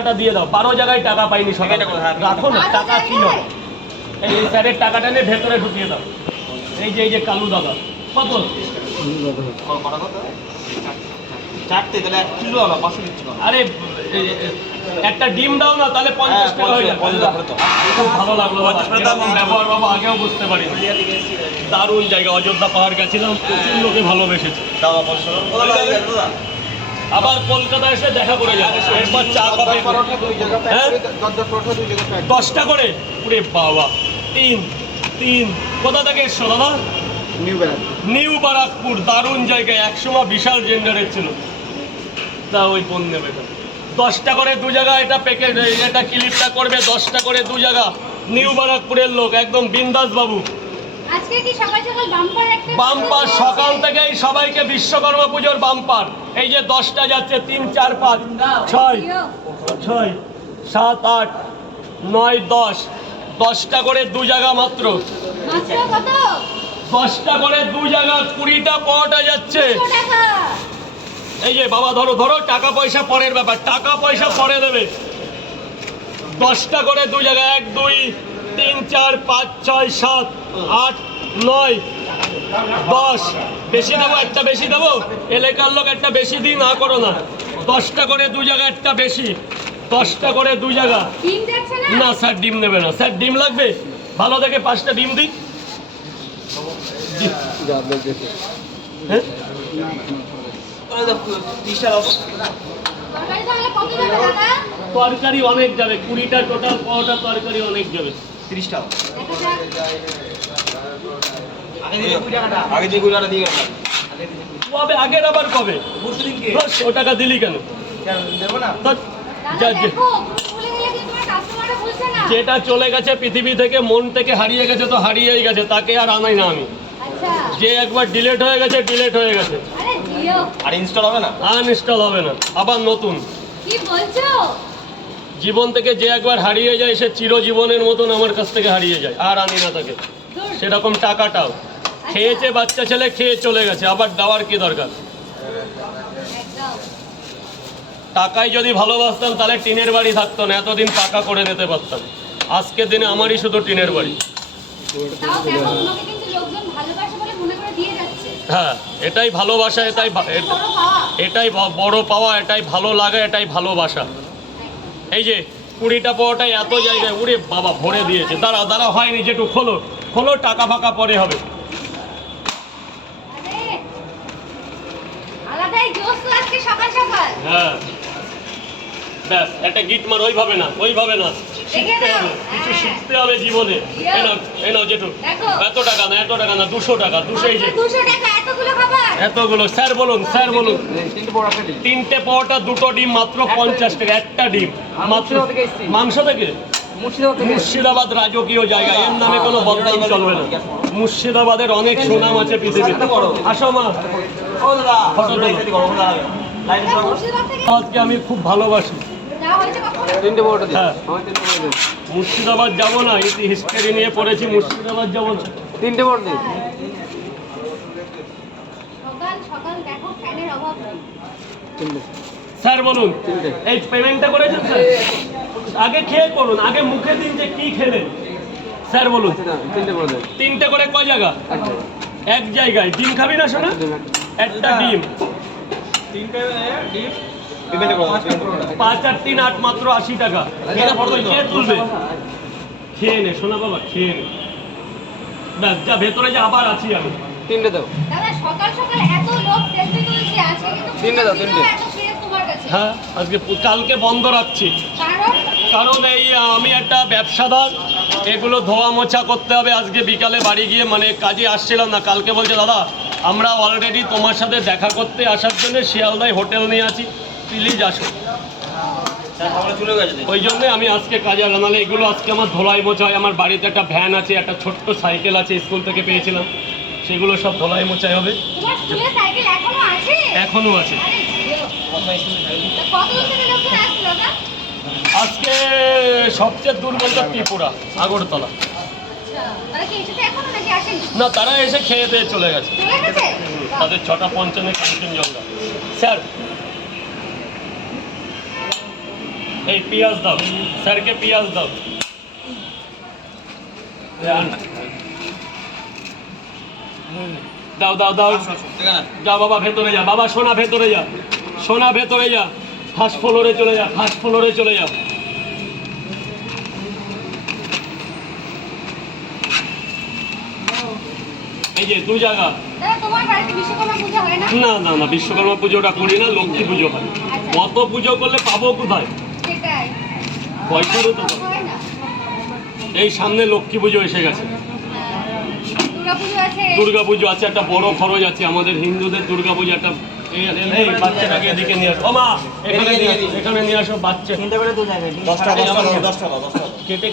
টাকা দিয়ে দাও। বারো জায়গায় টাকা পাইনি সকালে রাখো না টাকা কি হবে? এই স্যারের টাকাটা নিয়ে ভেতরে ঢুকিয়ে দাও। এই যে এই যে কালু দাদা কত? চারটে তাহলে এক কিলো আলো পাঁচশো আরে এ, এ, একটা ডিম দাও না তাহলে পঞ্চাশ হ্যাঁ, টাকা হয়ে যাবে। ভালো লাগল ব্যবহার বাবা আগেও বুঝতে পারি দারুণ জায়গা অযোধ্যা পাহাড় গেছিলাম প্রচুর লোকে ভালোবেসেছে। দাও। আবার কলকাতা এসে দেখা করে যাবে। একবার চা কফি হ্যাঁ? দশটা করে? ওরে বাবা। তিন তিন। কোথা থেকে এসছো দাদা? নিউ বারাকপুর দারুণ জায়গায়। একসময় বিশাল জেন্ডারের ছিল। তা ওই কোন নেবে। দশটা করে দু জায়গা এটা প্যাকেট এটা ক্লিপটা করবে। দশটা করে দু জায়গা। নিউ বারাকপুরের লোক। একদম বিন্দাস বাবু। আজকে কি সকাল সকাল বাম্পার একটা সকাল থেকেই সবাইকে বিশ্বকর্মা পুজোর বাম্পার। এই যে দশটা যাচ্ছে তিন চার পাঁচ ছয় ছয় সাত আট নয় দশ। দশটা করে দু জায়গা মাত্র। দশটা করে দু জায়গা কুড়িটা পাওয়াটা যাচ্ছে। এই যে বাবা ধরো ধরো টাকা পয়সা পরের ব্যাপার। টাকা পয়সা পরে দেবে। দশটা করে দু জায়গা এক দুই তিন চার পাঁচ ছয় সাত আট নয় দশ। বেশি দেবো একটা বেশি দেবো? এলাকার লোক একটা বেশি দিন না করো না। দশটা করে দু জায়গা একটা বেশি। দশটা করে দু জায়গা। না না স্যার ডিম নেবে না। স্যার ডিম লাগবে? ভালো দেখে পাঁচটা ডিম দিই। হ্যাঁ? তরকারি তাহলে কত যাবে দাদা তরকারি অনেক যাবে কুড়িটা টোটাল পাওয়াটা তরকারি অনেক যাবে। তিরিশ টাকা। দেখা যাক। আগে যে কুড়ি দিয়ে গেলাম। কবে আগের আবার কবে? ও টাকা দিলি কেন? যেটা চলে গেছে পৃথিবী থেকে মন থেকে হারিয়ে গেছে তো হারিয়েই গেছে তাকে আর আনাই না আমি। আচ্ছা। যে একবার ডিলেট হয়ে গেছে ডিলেট হয়ে গেছে। আরে ইনস্টল হবে না? আনইনস্টল হবে না আবার নতুন। কি বলছো? জীবন থেকে যে একবার হারিয়ে যায় সে চিরজীবনের মতন আমার কাছ থেকে হারিয়ে যায় আর আনি না তাকে। সেরকম টাকাটাও। খেয়েছে বাচ্চা ছেলে খেয়ে চলে গেছে আবার দেওয়ার কি দরকার? টাকায় যদি ভালোবাসতাম তাহলে টিনের বাড়ি থাকতো না এতদিন টাকা করে নিতে পারতাম। আজকের দিনে আমারই শুধু টিনের বাড়ি তাও দেখো তোমাকে কিন্তু লোকজন ভালোবাসে বলে মনে করে দিয়ে যাচ্ছে হ্যাঁ এটাই ভালোবাসা এটাই এটাই বড় পাওয়া এটাই ভালো লাগা এটাই ভালোবাসা। এই যে কুড়িটা পাওয়াটাই এত জায়গায় উড়ে বাবা ভরে দিয়েছে। দাঁড়া দাঁড়া হয়নি যেটু খোলো খোলো টাকা ফাঁকা পরে হবে। হ্যাঁ। ব্যাস একটা গিট মার ওইভাবে না ওইভাবে না। শিখতে হবে। কিছু হ্যাঁ। শিখতে হবে জীবনে। দিও। এই নাও যেটু এত টাকা না এত টাকা না দুশো টাকা দুশো যে এতগুলো স্যার বলুন স্যার বলুন। তিনটে পাওয়াটা দুটো ডিম মাত্র পঞ্চাশ টাকা একটা ডিম। মাত্র মাংস থেকে? মুর্শিদাবাদ রাজকীয় জায়গা। এর নামে কোনো বদনাম চলবে না। মুর্শিদাবাদের অনেক সুনাম আছে পৃথিবীতে। আসো মা। ও দাদা ফটো আজকে আমি খুব ভালোবাসি। হ্যাঁ। মুর্শিদাবাদ যাব না ইতি হিস্ট্রি নিয়ে পড়েছি মুর্শিদাবাদ যাব না। তিনটে বড় দিন সকাল সকাল দেখো ফ্যানের অভাব নেই। তিনটে। স্যার বলুন এই পেমেন্টটা করেছেন স্যার? আগে খেয়ে করুন আগে মুখে দিন যে কি খেলেন। স্যার বলুন আচ্ছা, তিনটে তিনটে করে কয় জায়গা? এক জায়গায়। ডিম খাবি না শোনা একটা ডিম। পেমেন্ট করো পেমেন্ট করো পাঁচ আর তিন আট মাত্র আশি টাকা। ফটো তুলবে? খেয়ে নে শোনা বাবা খেয়ে নে। ব্যাস যা ভেতরে যা আবার আছি আমি। তিনটে দাও। সকাল সকাল এত লোক সেলফি তুলছে আজকে কিন্তু তিনটে দাও, তিনটে। হ্যাঁ আজকে কালকে বন্ধ রাখছি। কারণ? কারণ এই আমি একটা ব্যবসাদার এগুলো ধোয়া মোছা করতে হবে। আজকে বিকালে বাড়ি গিয়ে মানে কাজে আসছিলাম না। কালকে বলছে দাদা আমরা অলরেডি তোমার সাথে দেখা করতে আসার জন্য শিয়ালদায় হোটেল নিয়ে আছি। প্লিজ আসো। স্যার খাবার চলে গেছে ওই জন্য আমি আজকে কাজে নাহলে এগুলো আজকে আমার ধোলাই মোছা হয় আমার বাড়িতে একটা ভ্যান আছে একটা ছোট্ট সাইকেল আছে স্কুল থেকে পেয়েছিলাম। সেগুলো সব ধোলাই মোছাই হবে। এখনও আছে? আজকে সবচেয়ে দূর বলতে ত্রিপুরা আগরতলা। আচ্ছা না তারা এসে খেয়ে দিয়ে চলে গেছে। চলে গেছে? তাদের ছটা পঞ্চান্ন কাঞ্চনজঙ্ঘা স্যার এই পিঁয়াজ দাও। স্যারকে পিঁয়াজ দাও। দাও দাও দাও। যা বাবা ভেতরে যা। বাবা সোনা ভেতরে যা। সোনা ভেতরে যা। ফার্স্ট ফ্লোরে চলে যা। ফার্স্ট ফ্লোরে চলে যা। এই যে দু জায়গা। না? না না না বিশ্বকর্মা পুজোটা করি না লক্ষ্মী পুজো হয়। কত পুজো করলে পাবো কোথায়? পয়সারও তো এই সামনে লক্ষ্মী পুজো এসে গেছে। দুর্গা পুজো আছে একটা বড় খরচ আছে। আমাদের হিন্দুদের দুর্গা পুজো একটা এই এই বাচ্চাটাকে এদিকে নিয়ে আসো। মা এখানে নিয়ে আসো, বাচ্চা। দশ টাকা দশ টাকা কেটে